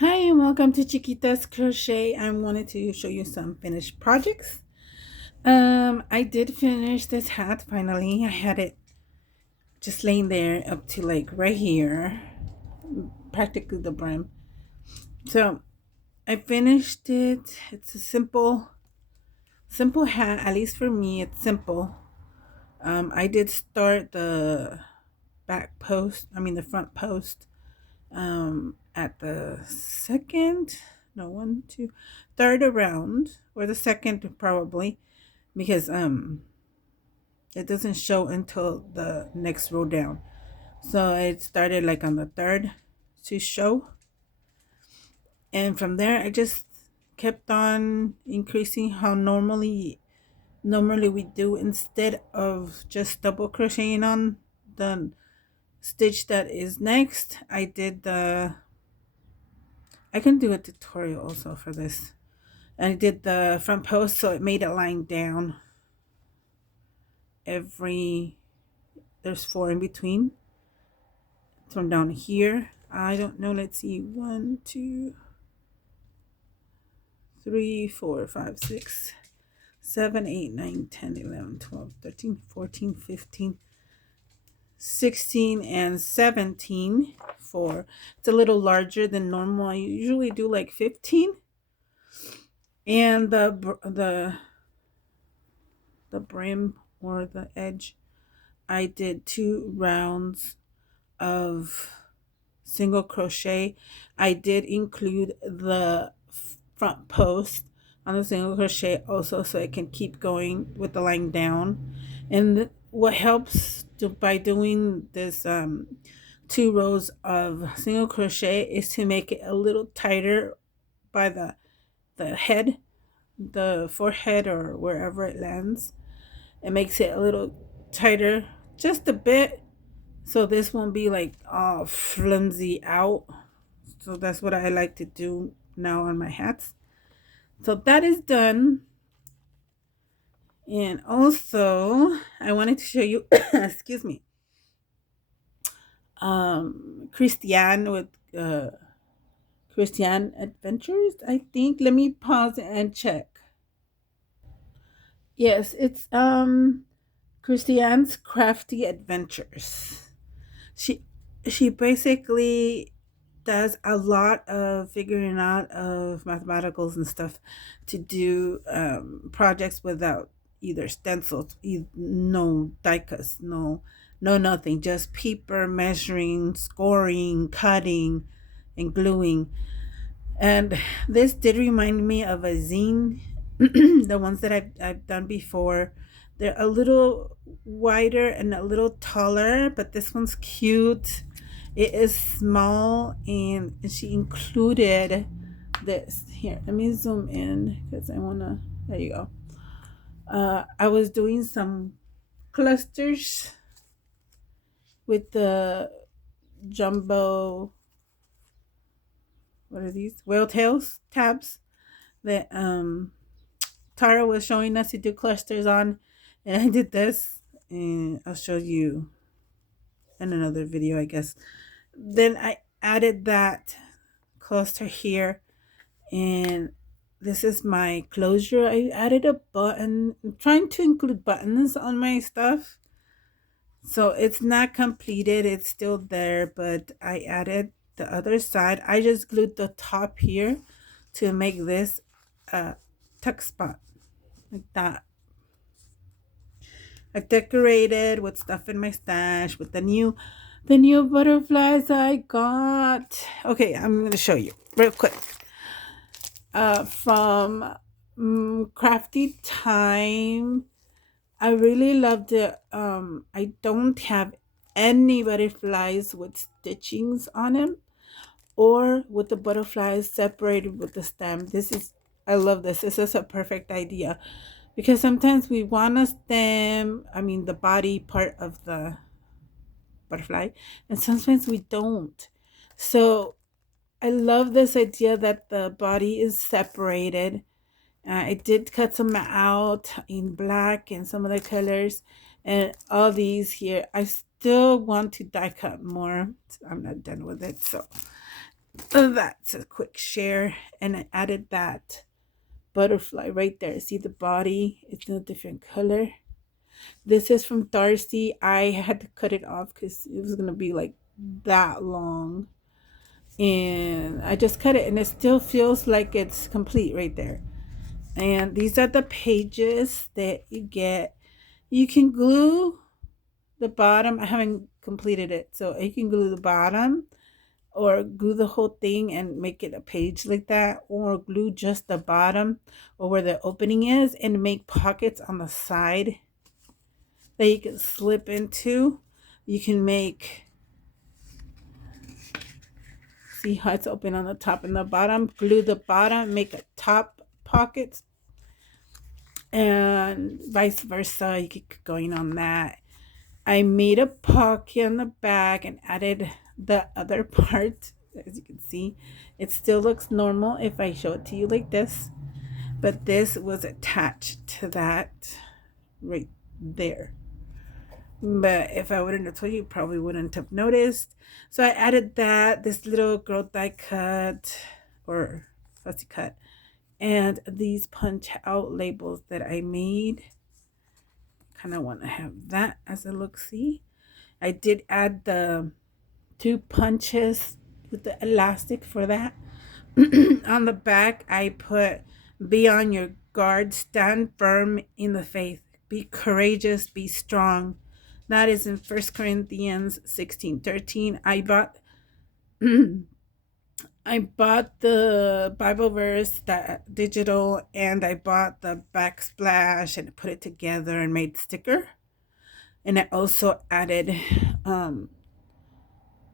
Hi and welcome to Chiquita's Crochet. I wanted to show you some finished projects. I did finish this hat finally. I had it just laying there up to like right here, practically the brim. So I finished it. It's a simple hat. At least for me, it's simple. I did start the the front post at the second, no, one, two, third around, or the second probably, because it doesn't show until the next row down. So it started like on the third to show, and from there I just kept on increasing how normally we do, instead of just double crocheting on the stitch that is next. I can do a tutorial also for this. And I did the front post, so it made it lying down. There's four in between. From down here, I don't know, let's see, 1, 2, 3, 4, 5, 6, 7, 8, 9, 10, 11, 12, 13, 14, 15, 16, and 17 for. It's a little larger than normal. I usually do like 15. And the brim, or the edge, I did 2 rounds of single crochet. I did include the front post on the single crochet also, so it can keep going with the line down. And what helps by doing this 2 rows of single crochet is to make it a little tighter by the head, the forehead, or wherever it lands. It makes it a little tighter, just a bit, so this won't be like all flimsy out. So that's what I like to do now on my hats. So that is done. And also I wanted to show you excuse me, Christiane with Christiane Adventures, I think. Let me pause and check. Yes, it's Christiane's Crafty Adventures. She she basically does a lot of figuring out of mathematicals and stuff to do projects without either stencils, no die cuts, no nothing, just paper measuring, scoring, cutting, and gluing. And this did remind me of a zine, the ones that I've done before. They're a little wider and a little taller, but this one's cute. It is small, and she included this. Here, let me zoom in because I want to. There you go. I was doing some clusters with the jumbo, what are these? Whale tails tabs that Tara was showing us to do clusters on, and I did this, and I'll show you in another video, I guess. Then I added that cluster here, and this is my closure. I added a button. I'm trying to include buttons on my stuff, so it's not completed, it's still there, but I added the other side. I just glued the top here to make this a tuck spot, like that. I decorated with stuff in my stash with the new butterflies I got. Okay, I'm gonna show you real quick. From Crafty Time. I really loved it. I don't have any butterflies with stitchings on them, or with the butterflies separated with the stem. I love this. This is a perfect idea, because sometimes we want a stem, the body part of the butterfly, and sometimes we don't. So I love this idea that the body is separated. I did cut some out in black and some other colors, and all these here. I still want to die cut more. I'm not done with it, so That's a quick share. And I added that butterfly right there. See the body? It's in a different color. This is from Darcy. I had to cut it off because it was going to be like that long. And I just cut it, and it still feels like it's complete right there. And these are the pages that you get. You can glue the bottom. I haven't completed it, so you can glue the bottom or glue the whole thing and make it a page like that, or glue just the bottom or where the opening is and make pockets on the side that you can slip into. You can make, see how it's open on the top and the bottom, glue the bottom, make a top pockets, and vice versa. You keep going on that. I made a pocket on the back and added the other part. As you can see, it still looks normal if I show it to you like this, but this was attached to that right there. But if I wouldn't have told you, probably wouldn't have noticed. So I added that, this little girl die cut or fussy cut, and these punch out labels that I made. Kind of want to have that as a look-see. I did add the 2 punches with the elastic for that. On the back, I put, be on your guard, stand firm in the faith, be courageous, be strong. That is in 1 Corinthians 16:13. I bought the Bible verse, that digital, and I bought the backsplash and put it together and made sticker. And I also added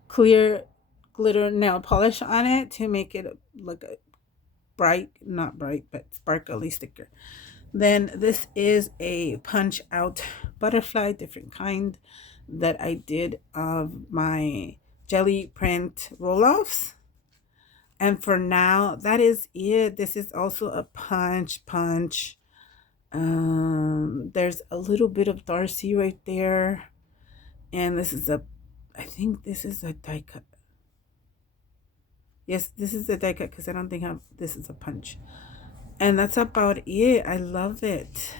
clear glitter nail polish on it to make it look a bright, not bright, but sparkly sticker. Then this is a punch out butterfly, different kind, that I did of my jelly print roll-offs. And for now, that is it. This is also a punch. There's a little bit of Darcy right there. And this is I think this is a die cut. Yes, this is a die cut because I don't think this is a punch. And that's about it. I love it.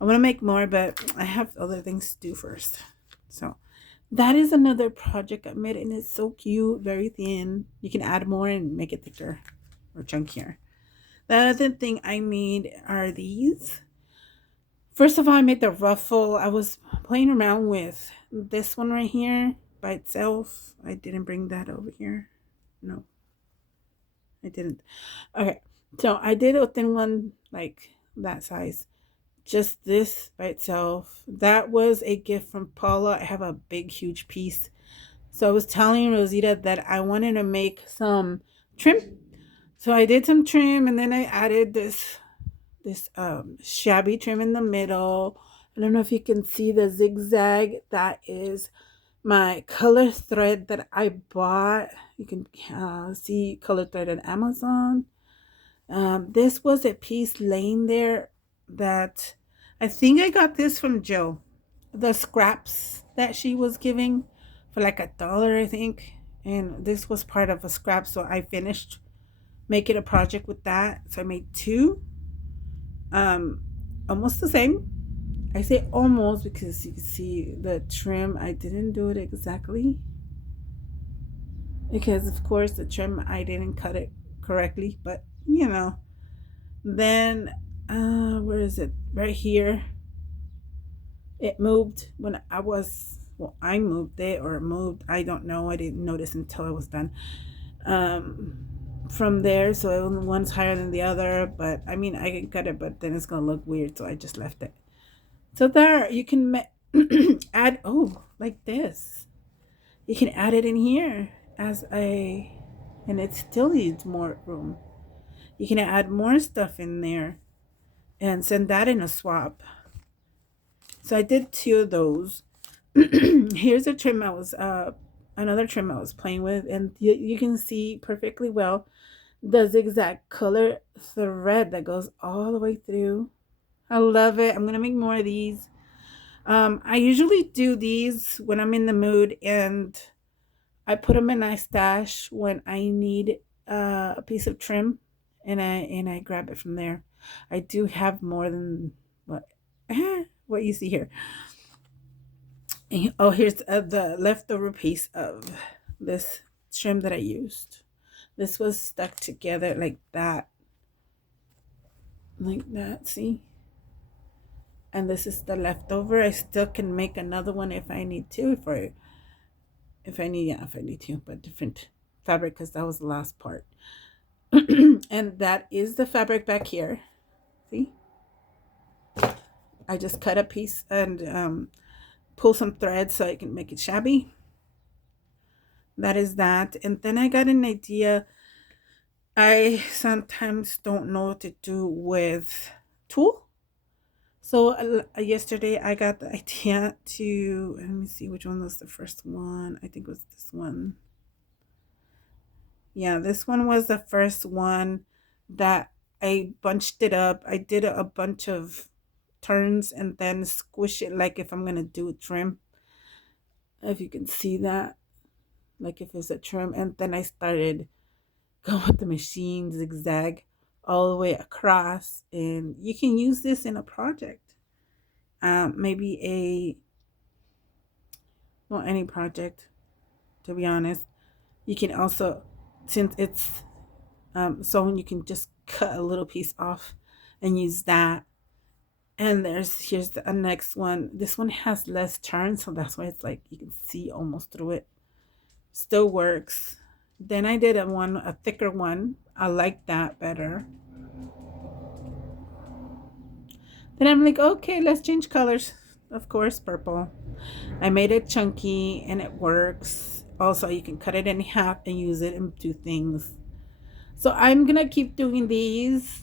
I want to make more, but I have other things to do first. So that is another project I made, and it's so cute, very thin. You can add more and make it thicker or chunkier. The other thing I made are these. First of all, I made the ruffle. I was playing around with this one right here by itself. I didn't bring that over here. No, I didn't. Okay, so I did a thin one like that size. Just this by itself. That was a gift from Paula. I have a big, huge piece. So I was telling Rosita that I wanted to make some trim. So I did some trim, and then I added this shabby trim in the middle. I don't know if you can see the zigzag. That is my color thread that I bought. You can see color thread on Amazon. This was a piece laying there that I think I got this from Joe. The scraps that she was giving for like $1, I think. And this was part of a scrap, so I finished making a project with that. So I made 2. Almost the same. I say almost because you can see the trim. I didn't do it exactly. Because of course the trim, I didn't cut it correctly, but you know. Then where is it? Right here. It moved when I moved it, or it moved, I don't know, I didn't notice until I was done. From there, so one's higher than the other, but I mean I can cut it, but then it's gonna look weird, so I just left it. So there you can add, oh, like this, you can add it in here and it still needs more room. You can add more stuff in there and send that in a swap. So I did 2 of those. Here's a trim another trim I was playing with, and you can see perfectly well the zigzag color thread that goes all the way through. I love it. I'm gonna make more of these. I usually do these when I'm in the mood and I put them in my stash when I need a piece of trim, and I grab it from there. I do have more than what what you see here. Oh, here's the leftover piece of this trim that I used. This was stuck together like that. Like that, see? And this is the leftover. I still can make another one if I need to, if I need, yeah, if I need to, but different fabric because that was the last part. And that is the fabric back here. See? I just cut a piece and pull some thread so I can make it shabby. That is that. And then I got an idea. I sometimes don't know what to do with tulle. So yesterday I got the idea to, let me see which one was the first one. I think it was this one. Yeah, this one was the first one that I bunched it up. I did a bunch of turns and then squish it like if I'm going to do a trim. If you can see that, like if it's a trim. And then I started going with the machine zigzag all the way across. And you can use this in a project. Maybe well, any project, to be honest. You can also, since it's sewn, you can just cut a little piece off and use that. And here's the next one. This one has less turns, so that's why it's like you can see almost through it. Still works. Then I did a thicker one. I like that better. Then I'm like, okay, let's change colors. Of course, purple. I made it chunky and it works. Also, you can cut it in half and use it in two things. So I'm gonna keep doing these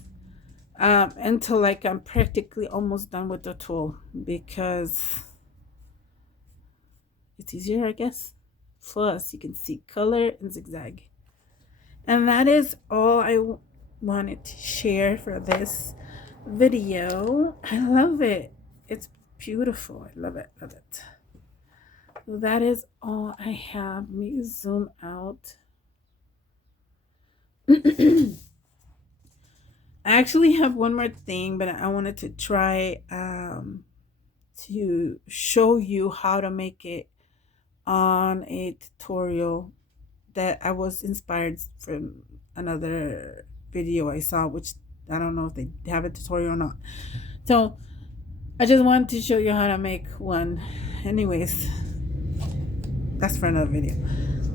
until like I'm practically almost done with the tulle because it's easier, I guess. Plus, you can see color and zigzag. And that is all I wanted to share for this video. I love it. It's beautiful. I love it. Love it. So that is all I have. Let me zoom out. I actually have one more thing, but I wanted to try to show you how to make it on a tutorial that I was inspired from another video I saw, which I don't know if they have a tutorial or not. So I just wanted to show you how to make one. Anyways, that's for another video.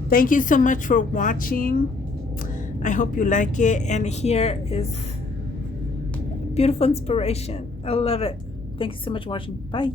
Thank you so much for watching. I hope you like it. And here is beautiful inspiration. I love it. Thank you so much for watching. Bye.